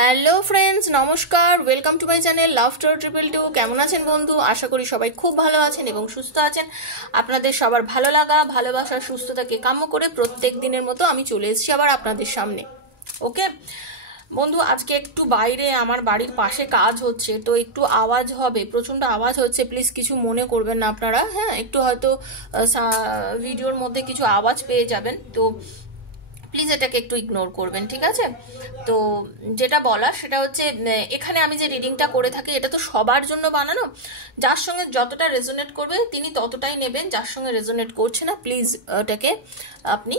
Hello friends, নমস্কার। Welcome to my channel love story 222। কেমন আছেন বন্ধু? আশা করি সবাই খুব ভালো আছেন এবং সুস্থ আছেন। আপনাদের সবার ভালো লাগা, ভালোবাসা, সুস্থতাকে কাম্য করে প্রত্যেক দিনের মতো আমি চলে এসেছি আবার আপনাদের সামনে। ওকে বন্ধু, আজকে একটু বাইরে আমার বাড়ির পাশে কাজ হচ্ছে, তো একটু আওয়াজ হবে, প্রচন্ড আওয়াজ হচ্ছে। প্লিজ কিছু মনে করবেন না আপনারা। হ্যাঁ, একটু হয়তো ভিডিওর মধ্যে কিছু আওয়াজ পেয়ে যাবেন, তো প্লিজ এটাকে একটু ইগনোর করবেন, ঠিক আছে? তো যেটা বলার সেটা হচ্ছে, এখানে আমি যে রিডিংটা করে থাকি এটা তো সবার জন্য বানানো। যার সঙ্গে যতটা রেজোনেট করবে তিনি ততটাই নেবেন, যার সঙ্গে রেজোনেট করছে না প্লিজ ওটাকে আপনি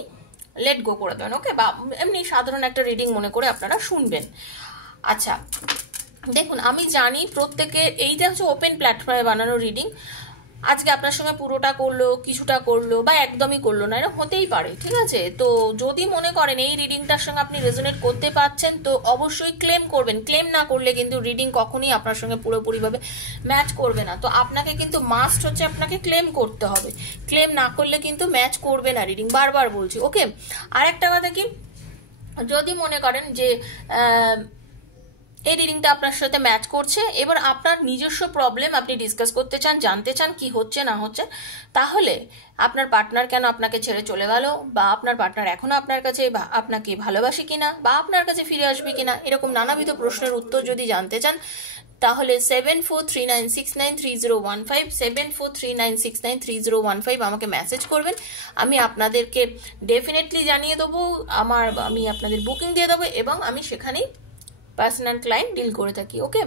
লেট গো করে দেবেন। ওকে, বা এমনি সাধারণ একটা রিডিং মনে করে আপনারা শুনবেন। আচ্ছা দেখুন, আমি জানি প্রত্যেকের এইটা হচ্ছে ওপেন প্ল্যাটফর্মে বানানো রিডিং। আজকে আপনার সঙ্গে পুরোটা করলো, কিছুটা করলো, বা একদমই করলো না, এরকম হতেই পারে, ঠিক আছে? তো যদি মনে করেন এই রিডিংটার সঙ্গে আপনি রেজোনেট করতে পারছেন তো অবশ্যই ক্লেম করবেন। ক্লেম না করলে কিন্তু রিডিং কখনোই আপনার সঙ্গে পুরোপুরিভাবে ম্যাচ করবে না। তো আপনাকে কিন্তু মাস্ট হচ্ছে আপনাকে ক্লেম করতে হবে। ক্লেম না করলে কিন্তু ম্যাচ করবে না রিডিং, বারবার বলছি। ওকে, আর একটা কথা কি, যদি মনে করেন যে এই রিডিংটা আপনার সাথে ম্যাচ করছে, এবার আপনার নিজস্ব প্রবলেম আপনি ডিসকাস করতে চান, জানতে চান কি হচ্ছে না হচ্ছে, তাহলে আপনার পার্টনার কেন আপনাকে ছেড়ে চলে গেল, বা আপনার পার্টনার এখনো আপনার কাছে আপনাকে ভালোবাসে কিনা, বা আপনার কাছে ফিরে আসবে কিনা, এরকম নানাবিধ প্রশ্নের উত্তর যদি জানতে চান, তাহলে 7439693015 7439693015 আমাকে মেসেজ করবেন। আমি আপনাদেরকে ডেফিনেটলি জানিয়ে দেবো, আমি আপনাদের বুকিং দিয়ে দেবো, এবং আমি সেখানেই পার্সোনাল ক্লায়েন্ট ডিল করে থাকি। ওকে,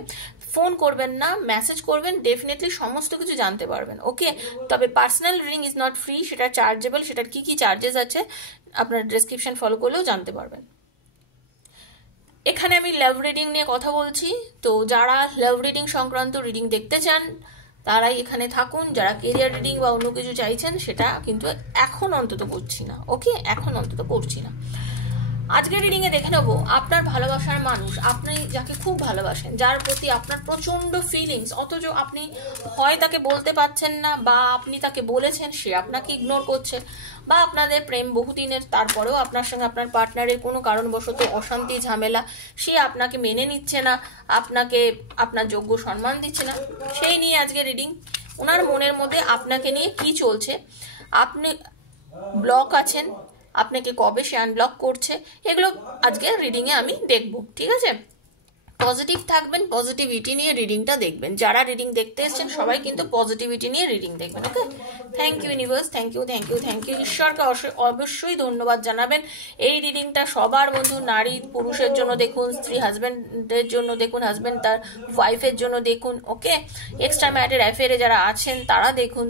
ফোন করবেন না, মেসেজ করবেন, ডেফিনেটলি সমস্ত কিছু জানতে পারবেন। ওকে, তবে personal reading is not free, সেটা চার্জেবল। সেটার কি কি চার্জেস আছে আপনার ডেসক্রিপশন ফলো করলেও জানতে পারবেন। এখানে আমি লাভ রিডিং নিয়ে কথা বলছি, তো যারা লাভ রিডিং সংক্রান্ত রিডিং দেখতে চান তারাই এখানে থাকুন। যারা কেরিয়ার রিডিং বা অন্য কিছু চাইছেন সেটা কিন্তু এখন অন্তত করছি না। ওকে, এখন অন্তত করছি না। আজকের রিডিং এ দেখে নেবো আপনার ভালোবাসার মানুষ, আপনি যাকে খুব ভালোবাসেন, যার প্রতি আপনার প্রচন্ড ফিলিংস, অথচ আপনি হয় তাকে বলতে পারছেন না, বা আপনি তাকে বলেছেন সে আপনাকে ইগনোর করছে, বা আপনাদের প্রেম বহুদিনের, তারপরেও আপনার সঙ্গে আপনার পার্টনারের কোনো কারণবশত অশান্তি ঝামেলা, সে আপনাকে মেনে নিচ্ছে না, আপনাকে আপনার যোগ্য সম্মান দিচ্ছে না, সেই নিয়ে আজকে রিডিং। ওনার মনের মধ্যে আপনাকে নিয়ে কি চলছে, আপনি ব্লক আছেন, আপনাকে কবে সে আনব্লক করছে, এগুলো আজকে রিডিং এ আমি দেখবো, ঠিক আছে? পজিটিভ থাকবেন, পজিটিভিটি নিয়ে রিডিংটা দেখবেন। যারা রিডিং দেখতে এসেছেন সবাই কিন্তু পজিটিভিটি নিয়ে রিডিং দেখবেন। Okay, thank you universe, thank you thank you thank you. ঈশ্বরকে অবশ্যই ধন্যবাদ জানাবেন। এই রিডিংটা সবার বন্ধু, নারী পুরুষের জন্য দেখুন, স্ত্রী হাজব্যান্ডের জন্য দেখুন, হাজব্যান্ড তার ওয়াইফের জন্য দেখুন। ওকে, এক্সট্রা ম্যারিড অ্যাফেয়ারে যারা আছেন তারা দেখুন,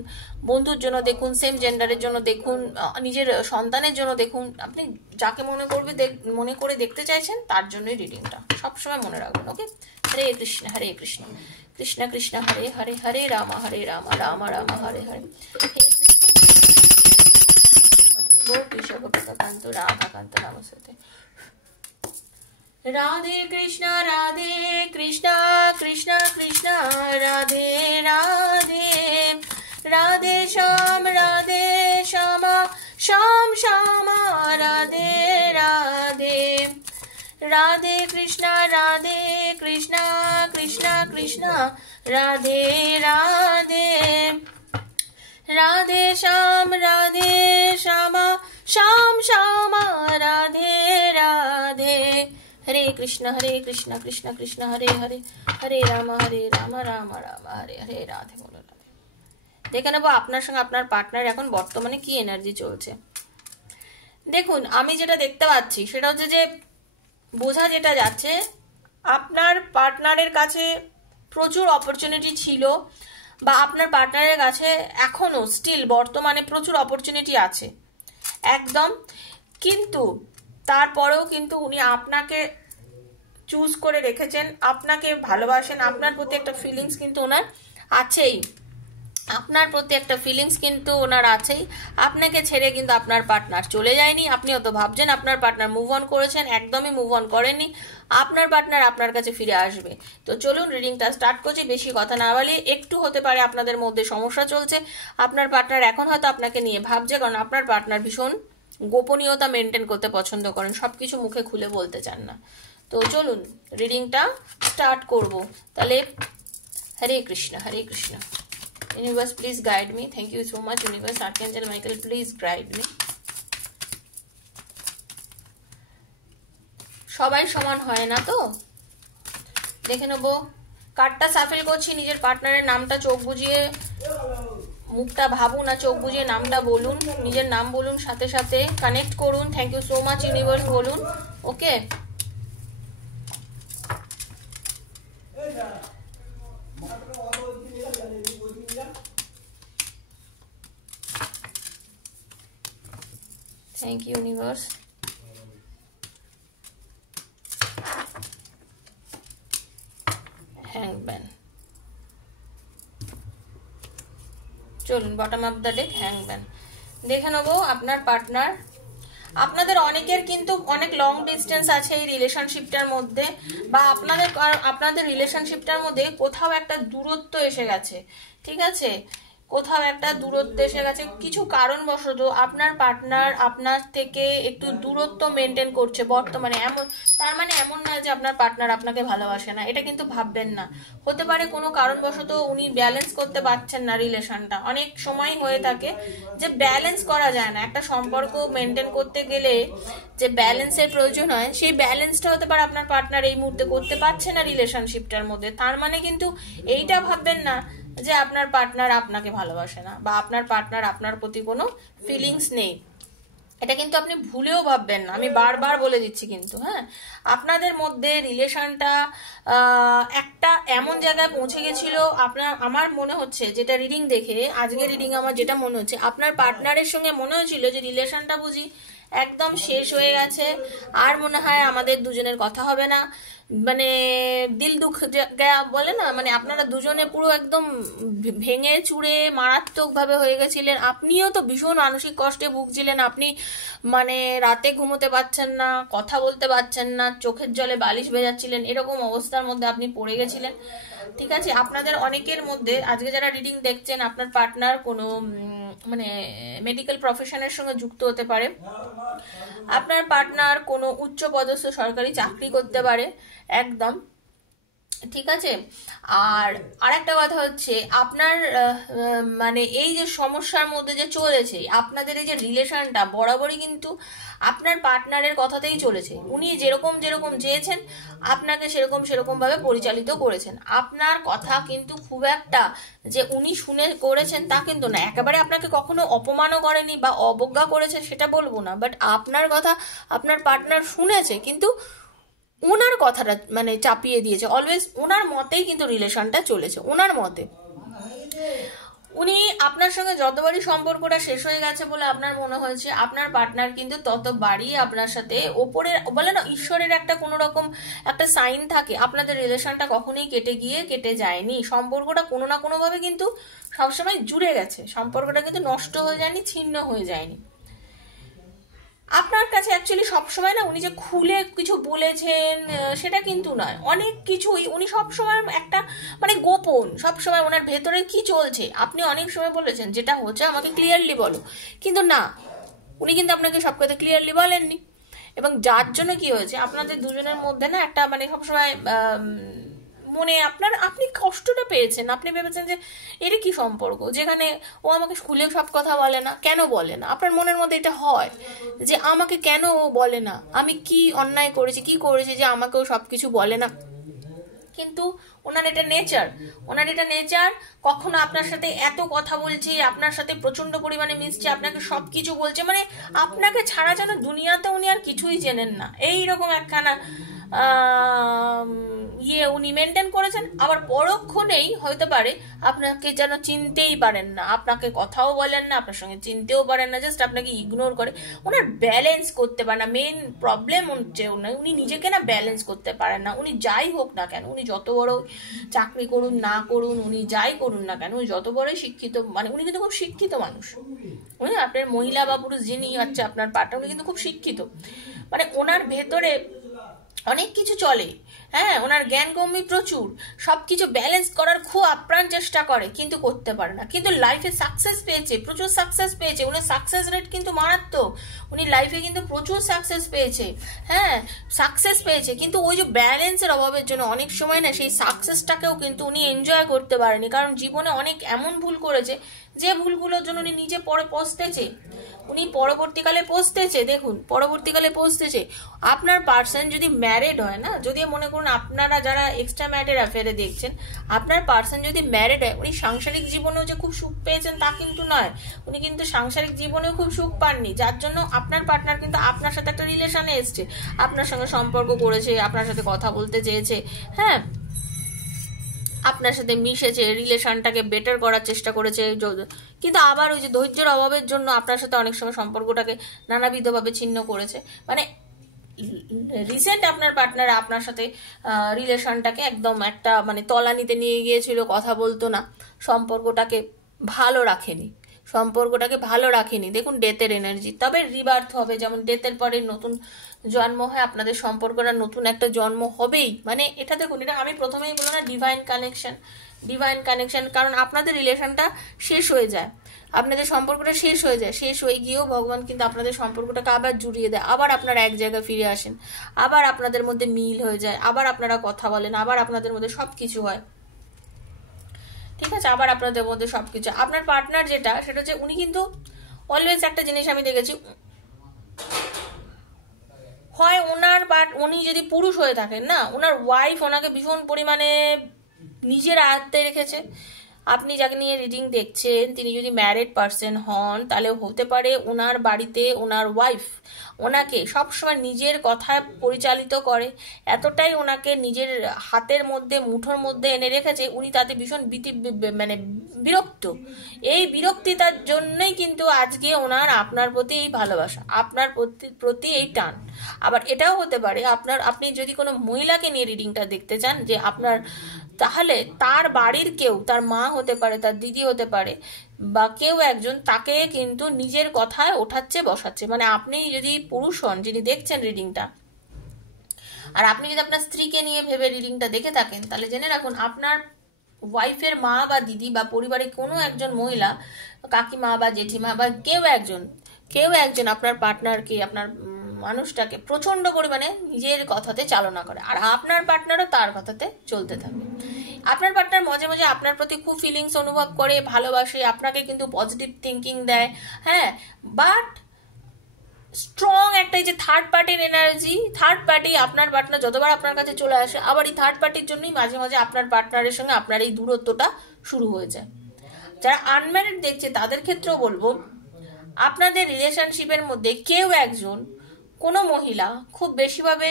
বন্ধুর জন্য দেখুন, সেম জেন্ডারের জন্য দেখুন, নিজের সন্তানের জন্য দেখুন। আপনি যাকে মনে করে দেখতে চাইছেন তার জন্যই রিডিংটা, সবসময় মনে রাখবেন। ওকে, হরে কৃষ্ণ কৃষ্ণ কৃষ্ণ হরে হরে, হরে রাম রাম রাম হরে হরে, গোপীশকান্ত রাধাকান্ত নমস্তে। রাধে কৃষ্ণ কৃষ্ণ কৃষ্ণ রাধে রাধে, রাধে শ্যাম শ্যাম শ্যাম রাধে রাধে, রাধে কৃষ্ণ কৃষ্ণ কৃষ্ণ রাধে রাধে, রাধে শ্যাম শ্যাম শ্যাম রাধে রাধে। হরে কৃষ্ণ কৃষ্ণ কৃষ্ণ হরে হরে, হরে রাম রাম হরে হরে, রাধে বলো। দেখে নেবো আপনার সঙ্গে আপনার পার্টনার এখন বর্তমানে কি এনার্জি চলছে। দেখুন, আমি যেটা দেখতে পাচ্ছি সেটা হচ্ছে যে, বোঝা যেটা যাচ্ছে আপনার পার্টনারের কাছে প্রচুর অপরচুনিটি ছিল, বা আপনার পার্টনারের কাছে এখনো স্টিল বর্তমানে প্রচুর অপরচুনিটি আছে একদম, কিন্তু তারপরেও কিন্তু উনি আপনাকে চুজ করে রেখেছেন, আপনাকে ভালোবাসেন, আপনার প্রতি একটা ফিলিংস কিন্তু ওনার আছেই, আপনার প্রতি একটা ফিলিংস কিন্তু ওনার আছেই। আপনাকে ছেড়ে কিন্তু আপনার পার্টনার চলে যায়নি। আপনি হয়তো ভাবছেন আপনার পার্টনার মুভ অন করেছেন, একদমই মুভ অন করেননি। আপনার পার্টনার আপনার কাছে ফিরে আসবে। তো চলুন রিডিংটা স্টার্ট করছি। বেশি কথা না বলে, একটু হতে পারে আপনাদের মধ্যে সমস্যা চলছে, আপনার পার্টনার এখন হয়তো আপনাকে নিয়ে ভাবছে, কারণ আপনার পার্টনার ভীষণ গোপনীয়তা মেনটেন করতে পছন্দ করেন, সবকিছু মুখে খুলে বলতে চান না। তো চলুন রিডিংটা স্টার্ট করব। তাহলে Hare Krishna, Hare Krishna. Universe please guide me. Thank you so much universe. Archangel Michael please guide me. সবাই সমান হয় না তো, দেখে নেবো। কার্ডটা সাফেল করছি, নিজের পার্টনারের নামটা চোখ বুজিয়ে, মুখটা ভাবুন আর চোখ বুজিয়ে নামটা বলুন, নিজের নাম বলুন, সাথে সাথে কানেক্ট করুন। Thank you so much universe বলুন। Okay, thank you universe. হ্যাংম্যান, চলুন বটম অফ দ্য ডেক হ্যাংম্যান দেখে নেবো। আপনার পার্টনার, আপনাদের অনেকের কিন্তু অনেক লং ডিস্টেন্স আছে এই রিলেশনশিপটার মধ্যে, বা আপনাদের রিলেশনশিপটার মধ্যে কোথাও একটা দূরত্ব এসে গেছে। ঠিক আছে, কোথাও একটা দূরত্ব এসে গেছে কিছু কারণবশত। আপনার পার্টনার আপনার থেকে একটু দূরত্ব মেনটেন করছে বর্তমানে। তার মানে এমন না যে আপনার পার্টনার আপনাকে ভালোবাসে না, এটা কিন্তু ভাববেন না। হতে পারে কোনো কারণবশত উনি ব্যালেন্স করতে পারছেন না রিলেশনটা। অনেক সময় হয়ে থাকে যে ব্যালেন্স করা যায় না, একটা সম্পর্ক মেনটেন করতে গেলে যে ব্যালেন্সের প্রয়োজন হয়, সেই ব্যালেন্সটা হতে পারে আপনার পার্টনার এই মুহূর্তে করতে পারছে না রিলেশনশিপটার মধ্যে। তার মানে কিন্তু এইটা ভাববেন না যে আপনার পার্টনার আপনাকে ভালোবাসে না, বা আপনার পার্টনার আপনার প্রতি কোনো ফিলিংস নেই। এটা কিন্তু আপনি ভুলেও ভাববেন না, আমি বারবার বলে দিচ্ছি কিন্তু। হ্যাঁ, আপনাদের মধ্যে রিলেশনটা একটা এমন জায়গায় পৌঁছে গেছিল, আমার মনে হচ্ছে, যেটা রিডিং দেখে, আজকে রিডিং আমার যেটা মনে হচ্ছে, আপনার পার্টনারের সঙ্গে মনে হচ্ছিল যে রিলেশনটা বুঝি একদম শেষ হয়ে গেছে, আর মনে হয় আমাদের দুজনের কথা হবে না, মানে দিল দুঃখ বলে না, মানে আপনারা দুজনে পুরো একদম ভেঙে চুড়ে মারাত্মক ভাবে হয়ে গেছিলেন। আপনিও তো ভীষণ মানসিক কষ্টে ভুগছিলেন, আপনি মানে রাতে ঘুমোতে পারছেন না, কথা বলতে পারছেন না, চোখের জলে বালিশ ভেজাচ্ছিলেন, এরকম অবস্থার মধ্যে আপনি পড়ে গেছিলেন। ঠিক আছে, আপনাদের অনেকের মধ্যে আজকে যারা রিডিং দেখছেন, আপনার পার্টনার কোনো মানে মেডিকেল প্রফেশনের সঙ্গে যুক্ত হতে পারে, আপনার পার্টনার কোনো উচ্চ পদস্থ সরকারি চাকরি করতে পারে একদম। ঠিক আছে, আর আরেকটা কথা হচ্ছে, আপনার মানে এই যে সমস্যার মধ্যে যে চলেছে, আপনাদের এই যে রিলেশনটা বরাবরই কিন্তু আপনার পার্টনারের কথাতেই চলেছে। উনি যেরকম যেরকম চেয়েছেন আপনাকে সেরকম ভাবে পরিচালিত করেছেন। আপনার কথা কিন্তু খুব একটা যে উনি শুনে করেছেন তা কিন্তু না, একেবারে আপনাকে কখনো অপমানও করেনি বা অবজ্ঞা করেছে সেটা বলবো না, বাট আপনার কথা আপনার পার্টনার শুনেছে, কিন্তু ওনার কথাটা মানে চাপিয়ে দিয়েছে। অলওয়েজ ওনার মতেই কিন্তু রিলেশনটা চলেছে, ওনার মতে। উনি আপনার সঙ্গে যতবারই সম্পর্কটা শেষ হয়ে গেছে বলে আপনার মনে হয়েছে, আপনার পার্টনার কিন্তু ততবারই আপনার সাথে ওপরে বলে না ঈশ্বরের একটা কোনো রকম একটা সাইন থাকে, আপনাদের রিলেশনটা কখনোই কেটে যায়নি। সম্পর্কটা কোনো না কোনো ভাবে কিন্তু সবসময় জুড়ে গেছে, সম্পর্কটা কিন্তু নষ্ট হয়ে যায়নি, ছিন্ন হয়ে যায়নি। আপনার কাছে অ্যাকচুয়ালি সবসময় না উনি যে খুলে কিছু বলেছেন সেটা কিন্তু নয়, অনেক কিছুই উনি সবসময় একটা মানে গোপন, সবসময় ওনার ভেতরে কি চলছে আপনি অনেক সময় বলেছেন যেটা হচ্ছে আমাকে ক্লিয়ারলি বলো, কিন্তু না, উনি কিন্তু আপনাকে সব কথা ক্লিয়ারলি বলেননি। এবং যার জন্য কি হয়েছে, আপনাদের দুজনের মধ্যে না একটা মানে সবসময় মনে আপনি কষ্টটা পেয়েছেন, আপনি ভেবেছেন যে এটা কি সম্পর্ক যেখানে ও আমাকে খুলে সব কথা বলে না, কেন বলে না? আপনার মনের মধ্যে এটা হয় যে আমাকে কেন ও বলে না, আমি কি অন্যায় করেছি, কি করেছি যে আমাকেও সবকিছু বলে না। কিন্তু ওনার এটা নেচার, কখনো আপনার সাথে এত কথা বলছে, আপনার সাথে প্রচন্ড পরিমাণে মিশছে, আপনাকে সবকিছু বলছে, মানে আপনাকে ছাড়া যেন দুনিয়াতে উনি আর কিছুই চেনেন না, এইরকম একখানা উনি মেনটেন করেছেন। আবার পরক্ষণেই হতে পারে আপনাকে যেন চিনতেই পারেন না, আপনাকে কথাও বলেন না, আপনার সঙ্গে চিনতেও পারেন না, জাস্ট আপনাকে ইগনোর করে। ওনার ব্যালেন্স করতে পারে না, মেন প্রবলেম হচ্ছে উনি নিজেকে না ব্যালেন্স করতে পারেন না। উনি যাই হোক না কেন, উনি যত বড় চাকরি করুন না করুন, উনি যাই করুন না কেন, উনি যত বড়ই শিক্ষিত, মানে উনি কিন্তু খুব শিক্ষিত মানুষ, উনি আপনার মহিলা বা পুরুষ যিনি হচ্ছে আপনার পার্টনার, উনি কিন্তু খুব শিক্ষিত, মানে ওনার ভেতরে অনেক কিছু চলে। হ্যাঁ, ওনার জ্ঞান গম্ভী প্রচুর, সবকিছু ব্যালেন্স করার খুব আপ্রাণ চেষ্টা করে কিন্তু করতে পারে না, কিন্তু লাইফে সাকসেস পেয়েছে, প্রচুর সাকসেস পেয়েছে, উনার সাকসেস রেট কিন্তু মারাত্মক, উনি লাইফে কিন্তু প্রচুর সাকসেস পেয়েছে। হ্যাঁ, সাকসেস পেয়েছে, কিন্তু ওই যে ব্যালেন্সের অভাবের জন্য অনেক সময় না সেই সাকসেসটাকেও কিন্তু উনি এনজয় করতে পারেনি, কারণ জীবনে অনেক এমন ভুল করেছে যে ভুলগুলোর জন্য উনি নিজে পরে পস্তেছে, উনি পরবর্তীকালে পস্তেছে। দেখুন, পরবর্তীকালে পস্তেছে। আপনার পার্সন যদি ম্যারিড হয় না, যদি মনে করুন আপনারা যারা এক্সট্রা ম্যারিড অ্যাফেয়ারে দেখছেন, আপনার পার্সন যদি ম্যারিড হয়, উনি সাংসারিক জীবনেও যে খুব সুখ পেয়েছেন তা কিন্তু নয়, উনি কিন্তু সাংসারিক জীবনেও খুব সুখ পাননি, যার জন্য আপনার পার্টনার কিন্তু আপনার সাথে একটা রিলেশনে এসছে, আপনার সঙ্গে সম্পর্ক করেছে, আপনার সাথে কথা বলতে চেয়েছে, হ্যাঁ, আপনার সাথে মিশেছে, রিলেশনটাকে বেটার করার চেষ্টা করেছে, কিন্তু আবার ওই যে ধৈর্যের অভাবের জন্য আপনার সাথে অনেক সময় সম্পর্কটাকে নানাবিধভাবে ছিন্ন করেছে। মানে রিসেন্ট আপনার পার্টনার আপনার সাথে রিলেশনটাকে একদম একটা মানে তলানিতে নিয়ে গিয়েছিল, কথা বলতো না, সম্পর্কটাকে ভালো রাখেনি, সম্পর্কটাকে ভালো রাখেনি। দেখুন, ডেথের এনার্জি, তবে রিবার্থ হবে, যেমন ডেথের পরে নতুন জন্ম হয়, আপনাদের সম্পর্কটা নতুন একটা জন্ম হবেই। মানে এটা দেখুন, এটা আমি প্রথমেই বললাম না, ডিভাইন কানেকশন, ডিভাইন কানেকশন, কারণ আপনাদের রিলেশনটা শেষ হয়ে যায়, আপনাদের সম্পর্কটা শেষ হয়ে যায়, শেষ হয়ে গিয়েও ভগবান কিন্তু আপনাদের সম্পর্কটাকে আবার জুড়িয়ে দেয়, আবার আপনারা এক জায়গায় ফিরে আসেন, আবার আপনাদের মধ্যে মিল হয়ে যায়, আবার আপনারা কথা বলেন, আবার আপনাদের মধ্যে সবকিছু হয়, ঠিক আছে, আবার আপনাদের মধ্যে সবকিছু। আপনার পার্টনার যেটা, সেটা হচ্ছে উনি কিন্তু অলওয়েজ একটা জিনিস আমি দেখেছি, হয় ওনার উনি যদি পুরুষ হয়ে থাকেন না, ওনার ওয়াইফ ওনাকে ভীষণ পরিমাণে নিজের আয়ত্তে রেখেছে। আপনি যাকে নিয়ে রিডিং দেখছেন, তিনি যদি ম্যারিড পার্সন হন, তাহলে হতে পারে ওনার বাড়িতে ওনার ওয়াইফ ওনাকে সবসময় নিজের কথায় পরিচালিত করে, এতটাই ওনাকে নিজের হাতের মধ্যে মুঠোর মধ্যে এনে রেখেছে, উনি তাতে ভীষণ মানে বিরক্ত। এই বিরক্তিতার জন্যই কিন্তু আজকে ওনার আপনার প্রতি এই ভালোবাসা, আপনার প্রতি এই টান। আবার এটাও হতে পারে আপনি যদি কোনো মহিলাকে নিয়ে রিডিংটা দেখতে চান, যে আপনার, তাহলে তার বাড়ির কেউ, তার মা হতে পারে, তার দিদি হতে পারে, বা কেউ একজন তাকে কিন্তু নিজের কথায় ওঠাচ্ছে বসাচ্ছে। মানে আপনি যদি পুরুষ হন, যিনি দেখছেন রিডিংটা, আর আপনি যদি আপনার স্ত্রীকে নিয়ে ভেবে রিডিংটা দেখে থাকেন, তাহলে জেনে রাখুন আপনার ওয়াইফের মা বা দিদি বা পরিবারে কোনো একজন মহিলা, কাকিমা বা জেঠিমা বা কেউ একজন আপনার পার্টনারকে, আপনার মানুষটাকে প্রচন্ড পরিমাণে নিজের কথাতে চালনা করে, আর আপনার পার্টনারও তার কথাতে চলতে থাকে। আপনার পার্টনার মাঝে মাঝে আপনার প্রতি খুব ফিলিংস অনুভব করে, ভালোবাসে, আপনাকে কিন্তু পজিটিভ থিঙ্কিং দেয়, হ্যাঁ, বাট স্ট্রং একটা যে থার্ড পার্টির এনার্জি, থার্ড পার্টি, আপনার পার্টনার যতবার আপনার কাছে চলে আসে, আবার এই থার্ড পার্টির জন্যই মাঝে মাঝে আপনার পার্টনারের সঙ্গে আপনার এই দূরত্বটা শুরু হয়ে যায়। যারা আনম্যারিড দেখছে তাদের ক্ষেত্রেও বলবো, আপনাদের রিলেশনশিপের মধ্যে কেউ একজন, কোনো মহিলা খুব বেশিভাবে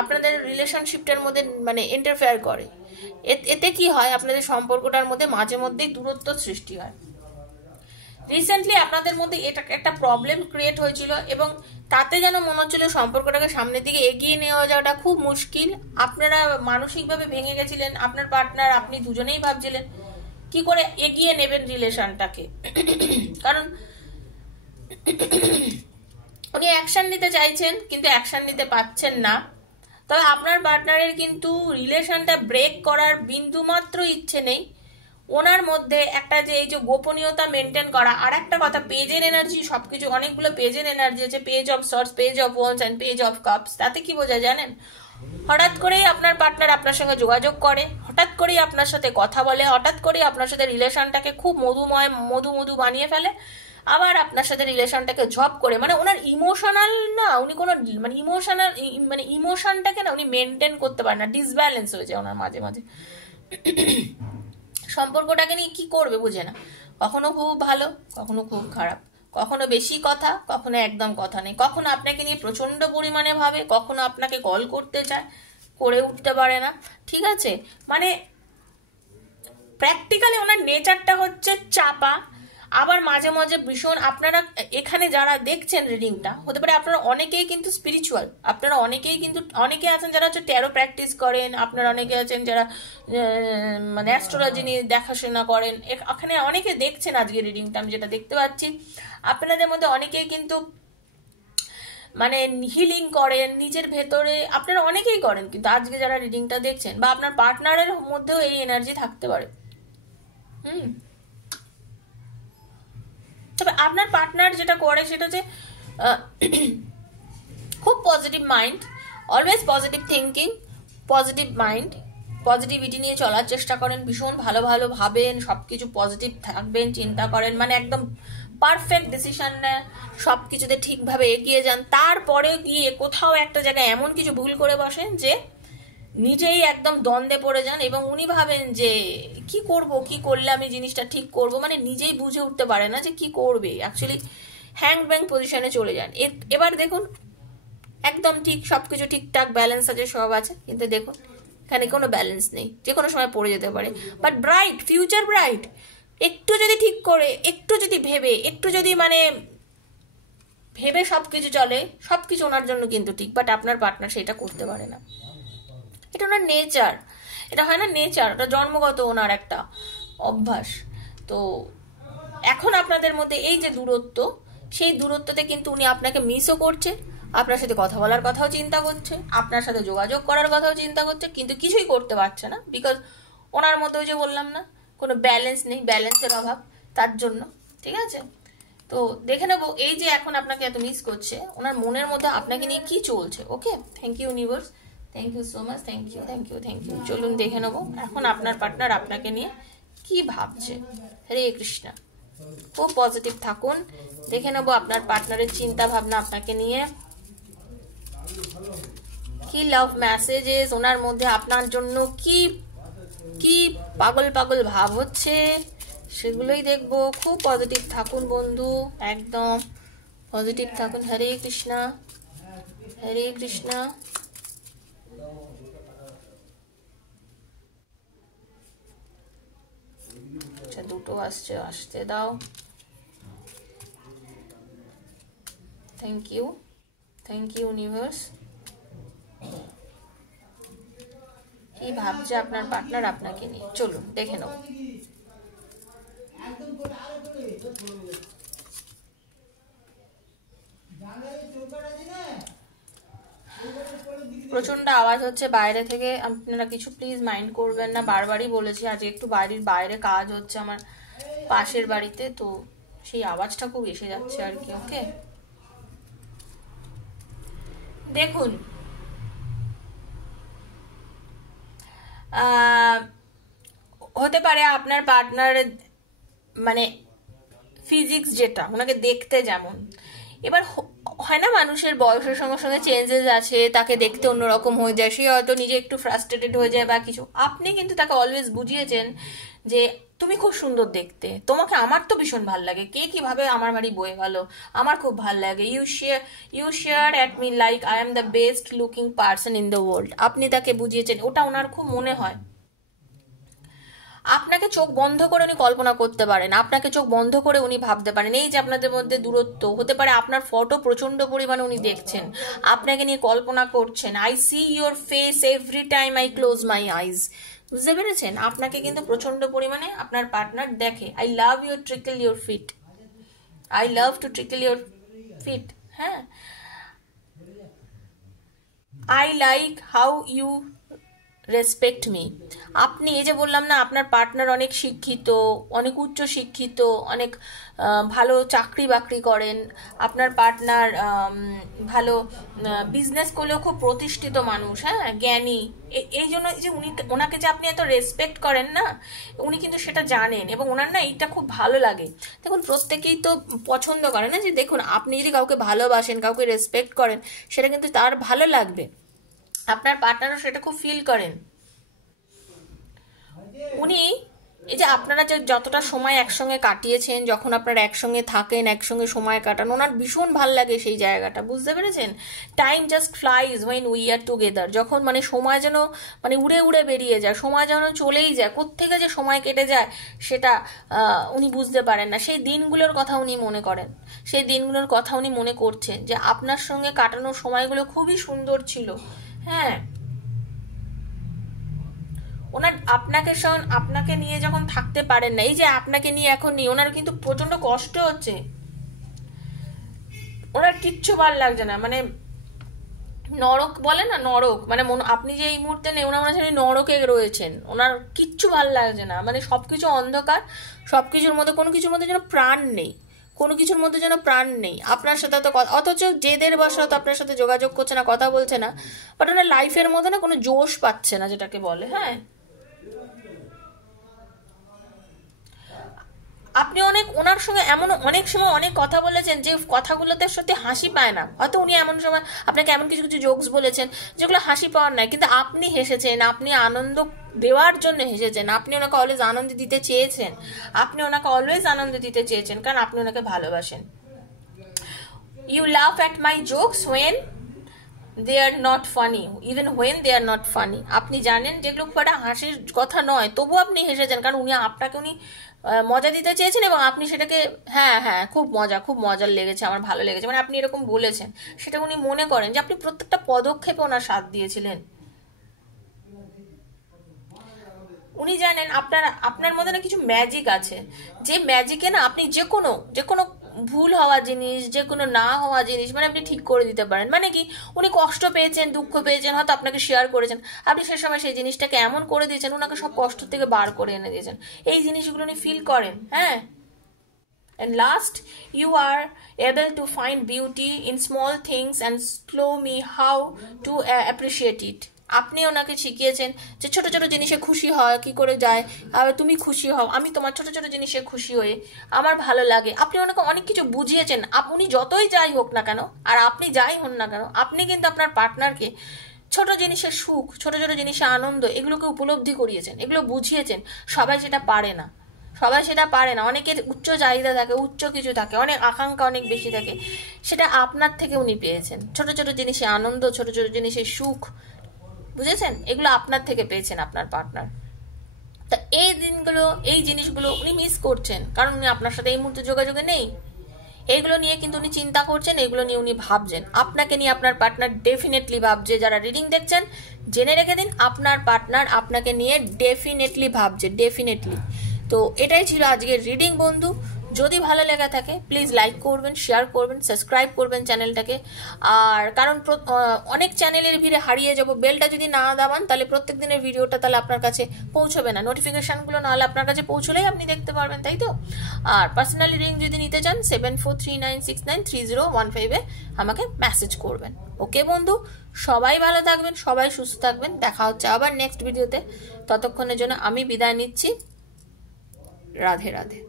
আপনাদের রিলেশনশিপটার মধ্যে মানে ইন্টারফেয়ার করে, এতে কি হয়, আপনাদের সম্পর্কটার মধ্যে মাঝে মধ্যেই দূরত্ব সৃষ্টি হয়। রিসেন্টলি আপনাদের মধ্যে এটা একটা প্রবলেম ক্রিয়েট হয়েছিল, এবং তাতে যেন মনে হচ্ছিল সম্পর্কটাকে সামনের দিকে এগিয়ে নেওয়া যাওয়াটা খুব মুশকিল। আপনারা মানসিকভাবে ভেঙে গেছিলেন, আপনার পার্টনার আপনি দুজনেই ভাবছিলেন কি করে এগিয়ে নেবেন রিলেশনটাকে, কারণ উনি অ্যাকশন নিতে চাইছেন কিন্তু অ্যাকশন নিতে পারছেন না। তবে আপনার পার্টনারের কিন্তু রিলেশনটা ব্রেক করার বিন্দুমাত্র ইচ্ছে নেই, ওনার মধ্যে একটা যে এই যে গোপনীয়তা মেনটেন করা। আর একটা কথা, পেজের এনার্জি, সবকিছু অনেকগুলো পেজের এনার্জি আছে, page of swords, page of wands and page of cups. তাতে কি বোঝায় জানেন, হঠাৎ করেই আপনার পার্টনার আপনার সঙ্গে যোগাযোগ করে, হঠাৎ করেই আপনার সাথে কথা বলে, হঠাৎ করেই আপনার সাথে রিলেশনটাকে খুব মধু বানিয়ে ফেলে, আবার আপনার সাথে রিলেশনটাকে ঝপ করে, মানে ওনার ইমোশনাল না, উনি কোনো মানে ইমোশনটাকে না উনি মেনটেন করতে পারেন না, ডিসব্যালেন্স হয়ে যায় ওনার মাঝে মাঝে। সম্পর্কটাকে নিয়ে কি করবে বুঝে না, কখনো খুব ভালো, কখনো খুব খারাপ, কখনো বেশি কথা, কখনো একদম কথা নেই, কখনো আপনাকে নিয়ে প্রচন্ড পরিমাণে ভাবে, কখনো আপনাকে কল করতে চায়, করে উঠতে পারে না, ঠিক আছে। মানে প্র্যাকটিক্যালি ওনার নেচারটা হচ্ছে চাপা। আবার মাঝে মাঝে ভীষণ, আপনারা এখানে যারা দেখছেন রিডিংটা, হতে পারে আপনারা অনেকেই কিন্তু স্পিরিচুয়াল, আপনারা অনেকেই কিন্তু, অনেকে আছেন যারা হচ্ছে ট্যারো প্র্যাকটিস করেন, আপনারা অনেকে আছেন যারা মানে অ্যাস্ট্রোলজি নিয়ে দেখাশোনা করেন, এখানে অনেকে দেখছেন আজকে রিডিংটা, আমি যেটা দেখতে পাচ্ছি আপনাদের মধ্যে অনেকেই কিন্তু মানে হিলিং করেন নিজের ভেতরে, আপনারা অনেকেই করেন, কিন্তু আজকে যারা রিডিংটা দেখছেন বা আপনার পার্টনারের মধ্যেও এই এনার্জি থাকতে পারে। তবে আপনার পার্টনার যেটা করে সেটা হচ্ছে খুব positive mind, always positive thinking, positive mind, positivity নিয়ে চলার চেষ্টা করেন, ভীষণ ভালো ভালো ভাবেন, সবকিছু পজিটিভ থাকবেন, চিন্তা করেন, মানে একদম পারফেক্ট ডিসিশন নেন, সবকিছুতে ঠিকভাবে এগিয়ে যান। তারপরে গিয়ে কোথাও একটা জায়গায় এমন কিছু ভুল করে বসেন যে নিজেই একদম দ্বন্দ্বে পড়ে যান এবং উনি ভাবেন যে কি করব, কি করলে আমি জিনিসটা ঠিক করব, মানে নিজেই বুঝে উঠতে পারে না যে কি করবে, অ্যাকচুয়ালি হ্যাং ব্যাং পজিশনে চলে যান। এবার দেখুন একদম ঠিক সবকিছু ঠিকঠাক ব্যালেন্স আছে, সব আছে, কিন্তু দেখুন এখানে কোনো ব্যালেন্স নেই, যে কোনো সময় পড়ে যেতে পারে। বাট ব্রাইট, ফিউচার ব্রাইট, একটু যদি ঠিক করে, একটু যদি ভেবে, একটু যদি মানে ভেবে সবকিছু চলে, সবকিছু ওনার জন্য কিন্তু ঠিক। বাট আপনার পার্টনার সেটা করতে পারে না, এটা ওনার নেচার, এটা হয় না নেচার, ওটা জন্মগত ওনার একটা অভ্যাস। তো এখন আপনাদের মধ্যে এই যে দূরত্ব, সেই দূরত্বতে কিন্তু উনি আপনাকে মিসও করছে, আপনার সাথে কথা বলার কথাও চিন্তা করছে, আপনার সাথে যোগাযোগ করার কথাও চিন্তা করছে, কিন্তু কিছুই করতে পারছে না, বিকজ ওনার মধ্যে ওই যে বললাম না কোনো ব্যালেন্স নেই, ব্যালেন্সের অভাব, তার জন্য। ঠিক আছে, তো দেখে নেবো এই যে এখন আপনাকে এত মিস করছে, ওনার মনের মধ্যে আপনাকে নিয়ে কি চলছে। Okay, thank you universe, thank you so much, thank you thank you thank you. চলুন দেখে নেবো এখন আপনার পার্টনার আপনাকে নিয়ে কি ভাবছে। হরে কৃষ্ণ, খুব পজিটিভ থাকুন, দেখে নেবো আপনার পার্টনারের চিন্তা ভাবনা আপনাকে নিয়ে, কি লাভ মেসেজেস ওনার মধ্যে আপনার জন্য, কি কি পাগল পাগল ভাব হচ্ছে, সেগুলোই দেখবো। খুব পজিটিভ থাকুন বন্ধু, একদম পজিটিভ থাকুন। হরে কৃষ্ণ, হরে কৃষ্ণ। আচ্ছা, দুটো আসছে, আসতে দাও। Thank you, thank you universe. কি ভাবছে আপনার পার্টনার আপনাকে নিয়ে, চলুন দেখে নেব। প্রচন্ড আওয়াজ হচ্ছে বাইরে থেকে, আপনারা কিছু প্লিজ মাইন্ড করবেন না, বারবারই বলেছি আজকে একটু বাড়ির বাইরে কাজ হচ্ছে আমার পাশের বাড়িতে, তো সেই আওয়াজটা খুব এসে যাচ্ছে আর কি। ওকে, দেখুন হতে পারে আপনার পার্টনার মানে ফিজিক্স যেটা, ওনাকে দেখতে যেমন, এবার হয় না মানুষের বয়সের সঙ্গে সঙ্গে চেঞ্জেস আছে, তাকে দেখতে অন্যরকম হয়ে যায়, সে হয়তো নিজে একটু ফ্রাস্ট্রেটেড হয়ে যায় বা কিছু। আপনি কিন্তু তাকে অলওয়েজ বুঝিয়েছেন যে তুমি খুব সুন্দর দেখতে, তোমাকে আমার তো ভীষণ ভাল লাগে, কে কিভাবে আমার বাড়ি বয়ে গেল, আমার খুব ভাল লাগে, you stare at me like I am the best looking person in the world. আপনি তাকে বুঝিয়েছেন, ওটা ওনার খুব মনে হয়। আপনাকে চোখ বন্ধ করে উনি কল্পনা করতে পারেন, আপনাকে চোখ বন্ধ করে উনি ভাবতে পারেন। এই যে আপনাদের মধ্যে দূরত্ব, হতে পারে আপনার ফটো প্রচন্ড পরিমাণে উনি দেখছেন, আপনাকে নিয়ে কল্পনা করছেন। I see your face every time I close my eyes. বুঝতে পেরেছেন, আপনাকে কিন্তু প্রচন্ড পরিমাণে আপনার পার্টনার দেখে। I love your tickle your feet, I love to tickle your feet. হ্যাঁ, I like how you respect me. আপনি এই যে বললাম না আপনার পার্টনার অনেক শিক্ষিত, অনেক উচ্চ শিক্ষিত, অনেক ভালো চাকরি বাকরি করেন, আপনার পার্টনার ভালো বিজনেস করলেও খুব প্রতিষ্ঠিত মানুষ, হ্যাঁ জ্ঞানী, এই জন্য যে উনি ওনাকে যে আপনি এত রেসপেক্ট করেন না, উনি কিন্তু সেটা জানেন এবং ওনার না এইটা খুব ভালো লাগে। দেখুন প্রত্যেকেই তো পছন্দ করে না যে, দেখুন আপনি যদি কাউকে ভালোবাসেন, কাউকে রেসপেক্ট করেন, সেটা কিন্তু তার ভালো লাগবে, আপনার পার্টনারও সেটা খুব ফিল করেন। উনি এই যে আপনারা যে যতটা সময় একসঙ্গে কাটিয়েছেন, যখন আপনারা একসঙ্গে থাকেন, একসঙ্গে সময় কাটান, ওনার ভীষণ ভাল লাগে সেই জায়গাটা। বুঝতে পেরেছেন, time just flies when we are together. যখন মানে সময় যেন মানে উড়ে উড়ে বেরিয়ে যায়, সময় যেন চলেই যায়, কোত্থেকে যে সময় কেটে যায় সেটা উনি বুঝতে পারেন না। সেই দিনগুলোর কথা উনি মনে করেন, সেই দিনগুলোর কথা উনি মনে করছেন যে আপনার সঙ্গে কাটানো সময়গুলো খুবই সুন্দর ছিল। হ্যাঁ, ওনার আপনাকে নিয়ে যখন থাকতে পারেন না, এই যে আপনাকে নিয়ে এখন নিয়ে ওনার কিন্তু প্রচন্ড কষ্ট হচ্ছে। ওনার কিচ্ছু ভালো লাগছে না, মানে নরক বলে না, নরক, মানে আপনি যে এই মুহূর্তে নেই, ওনার মনে হচ্ছে নরকে রয়েছেন, ওনার কিচ্ছু ভালো লাগছে না, মানে সবকিছু অন্ধকার, সবকিছুর মধ্যে কোনো কিছুর মধ্যে যেন প্রাণ নেই, কোনো কিছুর মধ্যে যেন প্রাণ নেই। আপনার সাথে তো অথচ জেদের বশত আপনার সাথে যোগাযোগ করছে না, কথা বলছে না, বাট ওনার লাইফের মধ্যে না কোনো জোশ পাচ্ছে না, যেটাকে বলে। হ্যাঁ, আপনি অনেক ওনার সঙ্গে এমন অনেক সময় অনেক কথা বলেছেন যে কথাগুলোতে সত্যি হাসি পায় না, হয়তো উনি এমন সময় আপনাকে এমন কিছু কিছু জোকস বলেছেন যেগুলো হাসি পাওয়ার নাই, কিন্তু আপনি হেসেছেন, আপনি আনন্দ দেওয়ার জন্য হেসেছেন, আপনি ওনাকে অলওয়েজ আনন্দ দিতে চেয়েছেন, আপনি ওনাকে অলওয়েজ আনন্দ দিতে চেয়েছেন, কারণ আপনি ওনাকে ভালোবাসেন। You laugh at my jokes when they are not funny, even when they are not funny. আপনি জানেন যেগুলো খুব একটা হাসির কথা নয়, তবুও আপনি হেসেছেন, কারণ আপনাকে উনি মজা দিতে চেয়েছেন, এবং আপনি সেটাকে হ্যাঁ হ্যাঁ খুব মজার লেগেছে, আমার ভালো লেগেছে, মানে আপনি এরকম বলেছেন, সেটা উনি মনে করেন যে আপনি প্রত্যেকটা পদক্ষেপে ওনার সাথ দিয়েছিলেন। উনি জানেন আপনার মধ্যে না কিছু ম্যাজিক আছে, যে ম্যাজিকে না আপনি যে কোনো ভুল হওয়া জিনিস, যে কোনো না হওয়া জিনিস, মানে আপনি ঠিক করে দিতে পারেন। মানে কি, উনি কষ্ট পেয়েছেন, দুঃখ পেয়েছেন, হয়তো আপনাকে শেয়ার করেছেন, আপনি সে সময় সেই জিনিসটাকে এমন করে দিয়েছেন, ওনাকে সব কষ্ট থেকে বার করে এনে দিয়েছেন। এই জিনিসগুলো উনি ফিল করেন। হ্যাঁ, and last, you are able to find beauty in small things and show me how to appreciate it. আপনি ওনাকে শিখিয়েছেন যে ছোট ছোট জিনিসে খুশি হয় কি করে যায়, আর তুমি খুশি হও, আমি তোমার ছোট ছোট জিনিসে খুশি হয়ে আমার ভালো লাগে। আপনি ওনাকে অনেক কিছু বুঝিয়েছেন, উনি যতই যাই হোক না কেন, আর আপনি যাই হন না কেন, আপনি কিন্তু আপনার পার্টনারকে ছোট জিনিসের সুখ, ছোট ছোট জিনিসের আনন্দ, এগুলোকে উপলব্ধি করিয়েছেন, এগুলো বুঝিয়েছেন। সবাই সেটা পারে না, অনেকের উচ্চ চাহিদা থাকে, উচ্চ কিছু থাকে, অনেক আকাঙ্ক্ষা অনেক বেশি থাকে, সেটা আপনার থেকে উনি পেয়েছেন। ছোট ছোট জিনিসে আনন্দ, ছোট ছোট জিনিসের সুখ, বুঝেছেন, এগুলো আপনার থেকে পেয়েছেন আপনার পার্টনার। তা এই জিনিসগুলো উনি মিস করছেন, কারণ উনি আপনার সাথে এই মুহূর্তে যোগাযোগে নেই। এইগুলো নিয়ে কিন্তু উনি চিন্তা করছেন, এগুলো নিয়ে উনি ভাবছেন, আপনাকে নিয়ে আপনার পার্টনার ডেফিনেটলি ভাবছে। যারা রিডিং দেখছেন জেনে রেখে দিন, আপনার পার্টনার আপনাকে নিয়ে ডেফিনেটলি ভাবছে, ডেফিনেটলি। তো এটাই ছিল আজকের রিডিং বন্ধু। যদি ভালো লেগে থাকে প্লিজ লাইক করবেন, শেয়ার করবেন, সাবস্ক্রাইব করবেন চ্যানেলটাকে। আর কারণ অনেক চ্যানেলের ভিড়ে হারিয়ে যাব, বেলটা যদি না দাবান তাহলে প্রত্যেক দিনের ভিডিওটা তাহলে আপনার কাছে পৌঁছবে না, নোটিফিকেশনগুলো না হলে আপনার কাছে পৌঁছলেই আপনি দেখতে পারবেন, তাই তো? আর পার্সোনালি রিডিং যদি নিতে চান 7439693015 আমাকে মেসেজ করবেন। ওকে বন্ধু, সবাই ভালো থাকবেন, সবাই সুস্থ থাকবেন, দেখা হচ্ছে আবার নেক্সট ভিডিওতে। ততক্ষণের জন্য আমি বিদায় নিচ্ছি। রাধে রাধে।